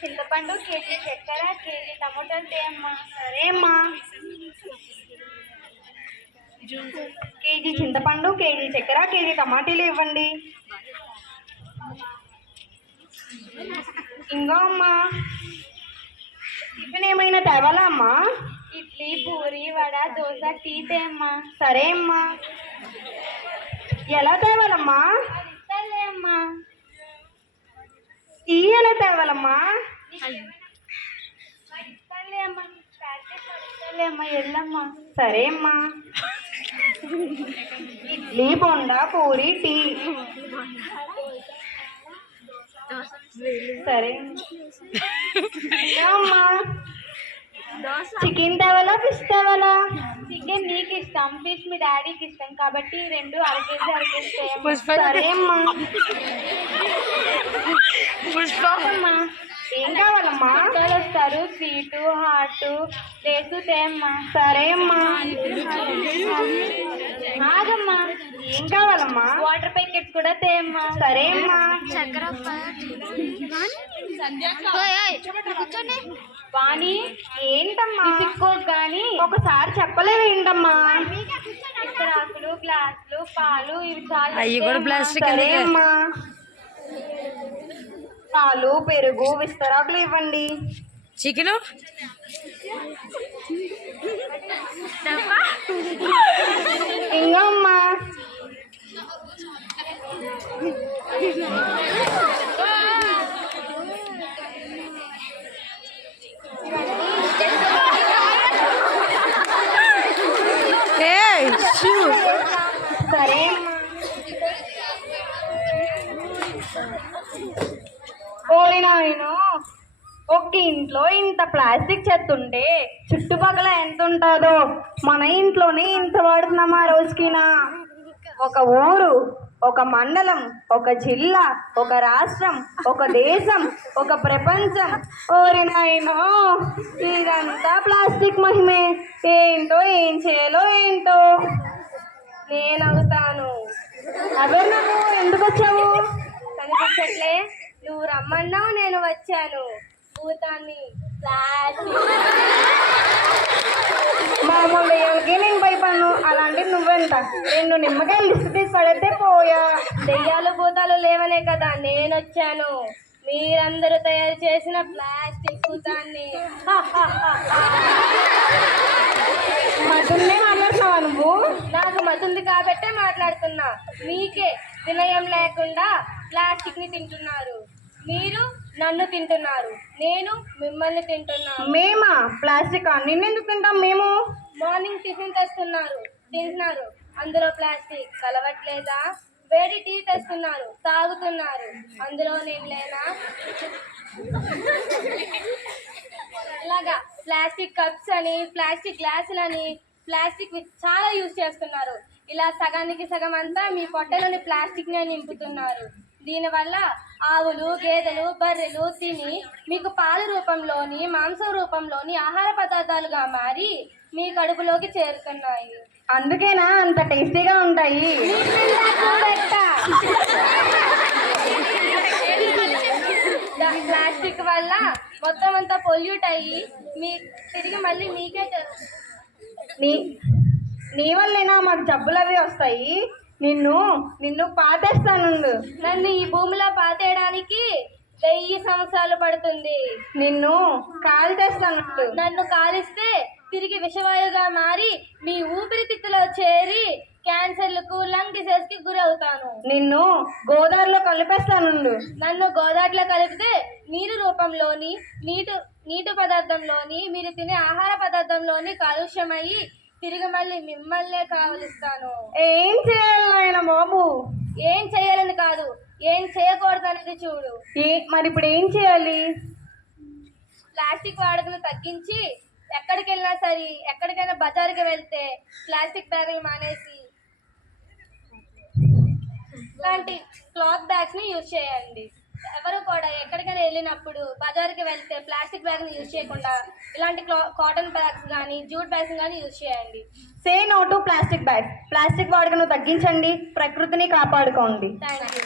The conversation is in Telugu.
చింతపండు కేజీ, చక్కెర కేజీ, టమాటాలు తేమ్మా. సరే అమ్మా. కేజీ చింతపండు, కేజీ చక్కెర, కేజీ టమాటీలు ఇవ్వండి. ఇంకా అమ్మా టిఫిన్ ఏమైనా తేవాలా అమ్మా? ఇడ్లీ, పూరి, వడ, దోశ, టీ తేమ్మా. సరే అమ్మా. ఎలా తేవాలమ్మా? ఇస్తాలే అమ్మా. టీ ఎలా తేవాలమ్మా? ఇస్తాలే అమ్మా. ఇస్తాలే అమ్మా. ఎల్లమ్మా. సరే అమ్మా. ఇడ్లీ, బొండా, పూరి, టీ. సరే అమ్మా. చికెన్ తేవాలా, ఫిష్ తేవాలా? చికెన్ నీకు ఇష్టం, ఫిష్ మీ డాడీకి ఇష్టం కాబట్టి 2 అర కేజీ సరే అమ్మా. పుష్పమ్మా ఏం కావాలమ్మా? చుట్టాలు వస్తారు, స్వీటు, హాట్, రేసు తేమ్మా. సరే అమ్మా. ఆగమ్మా ఏం కావాలమ్మా? వాటర్ ప్యాకెట్స్ కూడా తేమ్మా. సరే అమ్మా. వాణి ఏంటమ్మా సిక్కోట్ కానీ ఒకసారి చెప్పలేవేంటమ్మా? ఇతరాకులు, గ్లాసులు, పాలు ఇవి చాలా. సరే అమ్మా. పాలు, పెరుగు, విస్తరాకులు ఇవ్వండి. చికెను ఇంకా అమ్మా. సరే ఓరి నాయనో, ఒక ఇంట్లో ఇంత ప్లాస్టిక్ చెత్త ఉంటే చుట్టుపక్కల ఎంత ఉంటుందో. మన ఇంట్లోనే ఇంత వాడుతున్నామా రోజుకినా? ఒక ఊరు, ఒక మండలం, ఒక జిల్లా, ఒక రాష్ట్రం, ఒక దేశం, ఒక ప్రపంచం. ఓరి నాయనో, ఇదంతా ప్లాస్టిక్ మహిమే. ఏంటో ఏం చేయాలో ఏంటో. నేనవుతాను. అదే నువ్వు ఎందుకు వచ్చావు? కనిపించట్లే? నువ్వు రమ్మన్నావు, నేను వచ్చాను. భూతాన్ని మామూలు దెయ్యాలకి నేను భయపడను, అలాంటిది నువ్వెంత? 2 నిమ్మకాయలు లిస్ట్ తీసి పడితే పోయా. దెయ్యాలు భూతాలు లేవనే కదా నేను వచ్చాను. మీరందరూ తయారు చేసిన ప్లాస్టిక్ భూతాన్ని. మతుందే మాట్లాడుతున్నావా నువ్వు? నాకు మతుంది కాబట్టే మాట్లాడుతున్నా. మీకే వినయం లేకుండా ప్లాస్టిక్ ని తింటున్నారు. మీరు నన్ను తింటున్నారు, నేను మిమ్మల్ని తింటున్నాను. మేమా ప్లాస్టిక్? నిన్నెందుకు తింటాం మేము? మార్నింగ్ టిఫిన్ తెస్తున్నారు, తింటున్నారు, అందులో ప్లాస్టిక్ కలవట్లేదా? వేడి టీ తెస్తున్నారు, తాగుతున్నారు, అందులో నేను లేనా? ఇలాగా ప్లాస్టిక్ కప్స్ అని, ప్లాస్టిక్ గ్లాసులని, ప్లాస్టిక్ చాలా యూజ్ చేస్తున్నారు. ఇలా సగానికి సగం అంతా మీ పొట్టలోని ప్లాస్టిక్నే నింపుతున్నారు. దీనివల్ల ఆవులు, గేదెలు, బర్రెలు తిని మీకు పాల రూపంలోని, మాంసం రూపంలోని ఆహార పదార్థాలుగా మారి మీ కడుపులోకి చేరుతున్నాయి. అందుకేనా అంత టేస్టీగా ఉంటాయి? ప్లాస్టిక్ వల్ల మొత్తం అంతా పొల్యూట్ అయ్యి తిరిగి మళ్ళీ మీకే నీ వల్లేనా మాకు జబ్బులు అవి వస్తాయి? నిన్ను పాతేస్తాను. నన్ను ఈ భూమిలో పాతేయడానికి 1000 సంవత్సరాలు పడుతుంది. నిన్ను కాల్చేస్తాను. నన్ను కాలిస్తే తిరిగి విషవాయువుగా మారి మీ ఊపిరితిత్తులో చేరి క్యాన్సర్లకు, లంగ్ డిసీజ్ కి గురవుతాను. నిన్ను గోదావరిలో కలిపేస్తాను. నన్ను గోదావరిలో కలిపితే నీరు రూపంలోని, నీటి పదార్థంలోని, మీరు తినే ఆహార పదార్థంలోని కాలుష్యమయ్యి తిరిగి మళ్ళీ మిమ్మల్నే కావలిస్తాను. ఏం చేయాలి నాయన బాబు? ఏం చేయాలని కాదు, ఏం చేయకూడదు అనేది చూడు. మరి ఇప్పుడు ఏం చేయాలి? ప్లాస్టిక్ వాడకను తగ్గించి ఎక్కడికి వెళ్ళినా సరే, ఎక్కడికైనా బజార్కి వెళ్తే ప్లాస్టిక్ బ్యాగులు మానేసి ఇలాంటి క్లాత్ బ్యాగ్స్ ని యూజ్ చేయండి. ఎవరు కూడా ఎక్కడికైనా వెళ్ళినప్పుడు బజార్కి వెళ్తే ప్లాస్టిక్ బ్యాగ్ని యూజ్ చేయకుండా ఇలాంటి కాటన్ బ్యాగ్స్ కానీ, జూట్ బ్యాగ్స్ కానీ యూజ్ చేయండి. Say no to plastic bags. Plastic వాడకను తగ్గించండి, ప్రకృతిని కాపాడుకోండి. Thank you.